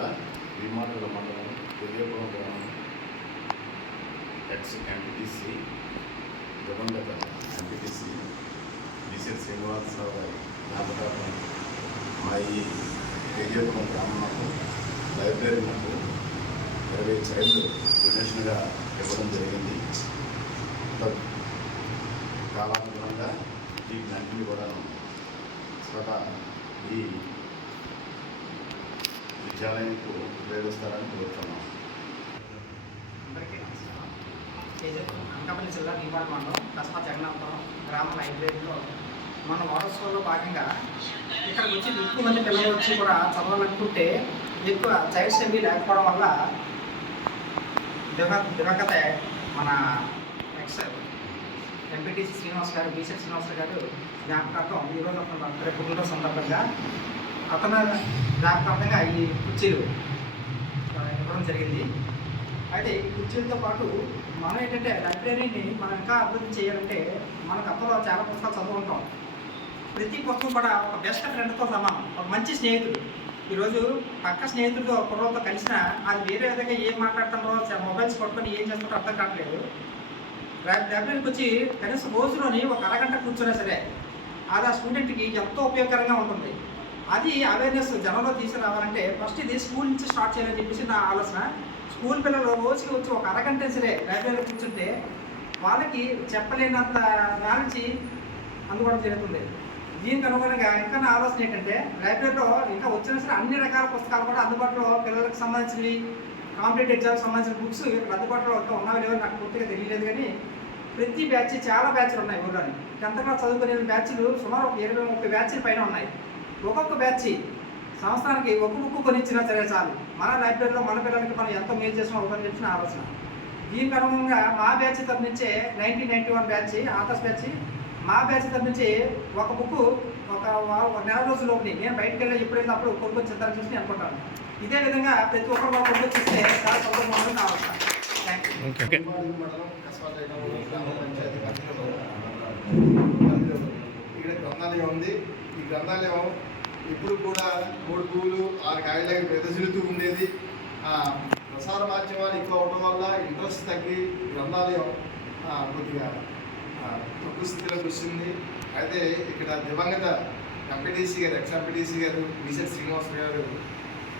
జిల్లా భీమానగర మండలం పెరియపురం గ్రామం ఎక్స్ ఎంపీటీసీ దివంగత ఎంపీటీసీ బిసెట్ శ్రీనివాసరావు గారి జ్ఞాపకార్థం మా ఈ పెరియపురం గ్రామంలో లైబ్రరీలకు 20 చైర్లు డొనేషన్గా ఇవ్వడం జరిగింది. కాలానుగుణంగా ఈ జ్ఞాపిని కూడా స్వతः ఈ విద్యాలయంకు ఉపయోగిస్తారని కోరుతున్నాం. అందరికీ నమస్కారం. అనకాపల్లి జిల్లా భీమాడ మండలం కస్బా జగన్నాథపురం గ్రామ లైబ్రరీలో మన వారోత్సవంలో భాగంగా ఇక్కడికి వచ్చి ఎక్కువ మంది పిల్లలు వచ్చి కూడా చదవాలనుకుంటే ఎక్కువ చైర్స్ ఏమీ లేకపోవడం వల్ల దివంగత మన ఎక్స్ ఎంపీటీసీ శ్రీనివాస్ గారు, బిసెట్ శ్రీనివాస్ గారు జ్ఞాపకార్థం ఈరోజు అతను బర్త్డే పుట్టినరోజు సందర్భంగా అతను జ్ఞాపకార్థంగా ఈ కుర్చీలు ఇవ్వడం జరిగింది. అయితే ఈ కుర్చీలతో పాటు మనం ఏంటంటే లైబ్రరీని మనం ఇంకా అభివృద్ధి చేయాలంటే మనకు అప్పట్లో చాలా పుస్తకాలు చదువుకుంటాం. ప్రతి పుస్తకం కూడా ఒక బెస్ట్ ఫ్రెండ్తో సమానం, ఒక మంచి స్నేహితుడు. ఈరోజు పక్క స్నేహితుడితో కుర్రలతో కలిసినా అది వేరే విధంగా ఏం మాట్లాడుతున్నారో మొబైల్స్ పట్టుకొని ఏం చేస్తారో అర్థం కావట్లేదు. లైబ్రరీకి వచ్చి కనీసం రోజులోని ఒక అరగంట కూర్చున్నా సరే అది ఆ స్టూడెంట్కి ఎంతో ఉపయోగకరంగా ఉంటుంది. అది అవేర్నెస్ జనంలో తీసుకురావాలంటే ఫస్ట్ ఇది స్కూల్ నుంచి స్టార్ట్ చేయాలని చెప్పేసి నా ఆలోచన. స్కూల్ పిల్లలు రోజుకి వచ్చి ఒక అరగంట సరే లైబ్రరీలో కూర్చుంటే వాళ్ళకి చెప్పలేనంత నాలెడ్జ్ అందుకోవడం జరుగుతుంది. దీనికి అనుగుణంగా ఇంకా నా ఆలోచన ఏంటంటే లైబ్రరీలో ఇంకా వచ్చిన సరే అన్ని రకాల పుస్తకాలు కూడా అందుబాటులో పిల్లలకు సంబంధించినవి, కాంపిటేటివ్ ఎగ్జామ్కి సంబంధించిన బుక్స్ ఇక్కడ అందుబాటులో ఉన్నవి లేవని నాకు పూర్తిగా తెలియలేదు. కానీ ప్రతి బ్యాచ్ చాలా బ్యాచ్లు ఉన్నాయి ఊళ్ళోని. 10th క్లాస్ చదువుకునే బ్యాచ్లు సుమారు ఒక 20-30 బ్యాచ్ల పైన ఉన్నాయి. ఒక్కొక్క బ్యాచ్ సంవత్సరానికి ఒక బుక్ కొనిచ్చినా సరే చాలు. మన లైబ్రరీలో మన పిల్లలకి మనం ఎంతో మేలు చేసిన అవుతుందని చెప్పిన ఆలోచన. దీనికి అనుగుణంగా మా బ్యాచ్ తరఫు నుంచే 1991 బ్యాచ్ ఆథర్స్ బ్యాచ్ మా బ్యాచ్ తరఫు నుంచి ఒక బుక్ ఒక నెల రోజుల్లోని నేను బయటకు వెళ్ళి ఎప్పుడు వెళ్ళినప్పుడు కొనుక్కొచ్చి చిత్రాలు చూసి అనుకుంటాను. ఇదే విధంగా ప్రతి ఒక్కరు మా కొనుక్కొచ్చిస్తే చాలా సంతోషం నా ఆలోచన. Thank you. ఇక్కడ గ్రంథాలయం ఉంది. ఈ గ్రంథాలయం ఇప్పుడు కూడా 3 పువ్వులు 6 కాయలు ప్రదర్శిస్తూ ఉండేది. ప్రసార మాధ్యమాలు ఎక్కువ అవడం వల్ల ఇంట్రెస్ట్ తగ్గి గ్రంథాలయం కొద్దిగా తక్కువ స్థితిలోకి వస్తుంది. అయితే ఇక్కడ దివంగత ఎంపీటీసీ గారు, ఎక్స్ ఎంపీటీసీ గారు బిసెట్ శ్రీనివాస్ గారు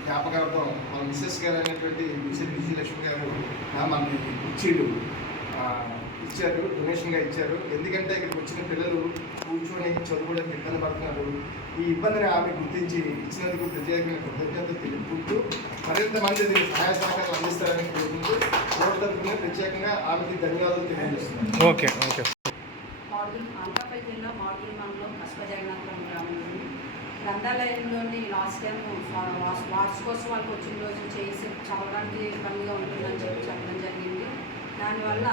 జ్ఞాపకార్థం వాళ్ళ మిసెస్ గారు అనేటువంటి బిసెట్ విజయలక్ష్మి గారు మనకి కుర్చీలు ఇచ్చారు, డొనేషన్గా ఇచ్చారు. ఎందుకంటే ఇక్కడికి వచ్చిన పిల్లలు కూర్చొని చదువుకోవడానికి ఇబ్బంది పడుతున్నారు. ఈ ఇబ్బందిని ఆమె గుర్తించి ఇచ్చినందుకు ప్రత్యేకమైన కృతజ్ఞతలు తెలుపుకుంటూ మరింత మంది సహాయ సహకారాలు అందిస్తారని కోరుకుంటూ తరపున ప్రత్యేకంగా ఆమెకి ధన్యవాదాలు తెలియజేస్తున్నాను. ఓకే. అనకాపల్లి జిల్లా మాడుగుల మండలం కస్బా జగన్నాథపురం గ్రామంలో గ్రంథాలయంలోని లాస్ట్ టైం వార్షికోత్సవాలకు వచ్చిన రోజు చేసి చదవడానికి ఇబ్బందిగా ఉంటుందని చెప్పడం జరిగింది. దానివల్ల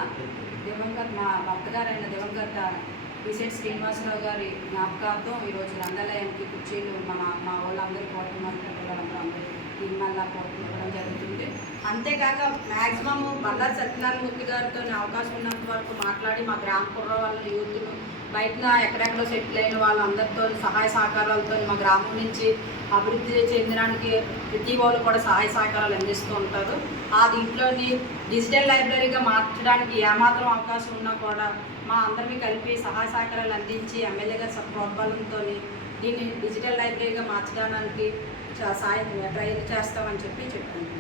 మా భర్తగారైన దివంగత బిసెట్ శ్రీనివాసరావు గారి జ్ఞాపకార్థం ఈరోజు గ్రంథాలయానికి కుర్చీలు మా వాళ్ళందరూ పిల్లలందరూ మళ్ళా ఇవ్వడం జరుగుతుంది. అంతేకాక మ్యాక్సిమం బల్లారి సత్యనారాయణమూర్తి గారితో అవకాశం ఉన్నంత వరకు మాట్లాడి మా గ్రామ కుర్ర వాళ్ళ యూత్ను బయట ఎక్కడెక్కడో సెటిల్ అయిన వాళ్ళందరితో సహాయ సహకారాలతో మా గ్రామం నుంచి అభివృద్ధి చెందడానికి ప్రతి వాళ్ళు కూడా సహాయ సహకారాలు అందిస్తూ ఉంటారు. ఆ దీంట్లోని డిజిటల్ లైబ్రరీగా మార్చడానికి ఏమాత్రం అవకాశం ఉన్నా కూడా మా అందరినీ కలిపి సహాయ సహకారాలు అందించి ఎమ్మెల్యే గారి ప్రోద్బలంతో దీన్ని డిజిటల్ లైబ్రరీగా మార్చడానికి ట్రై చేస్తామని చెప్పి చెప్తున్నాను.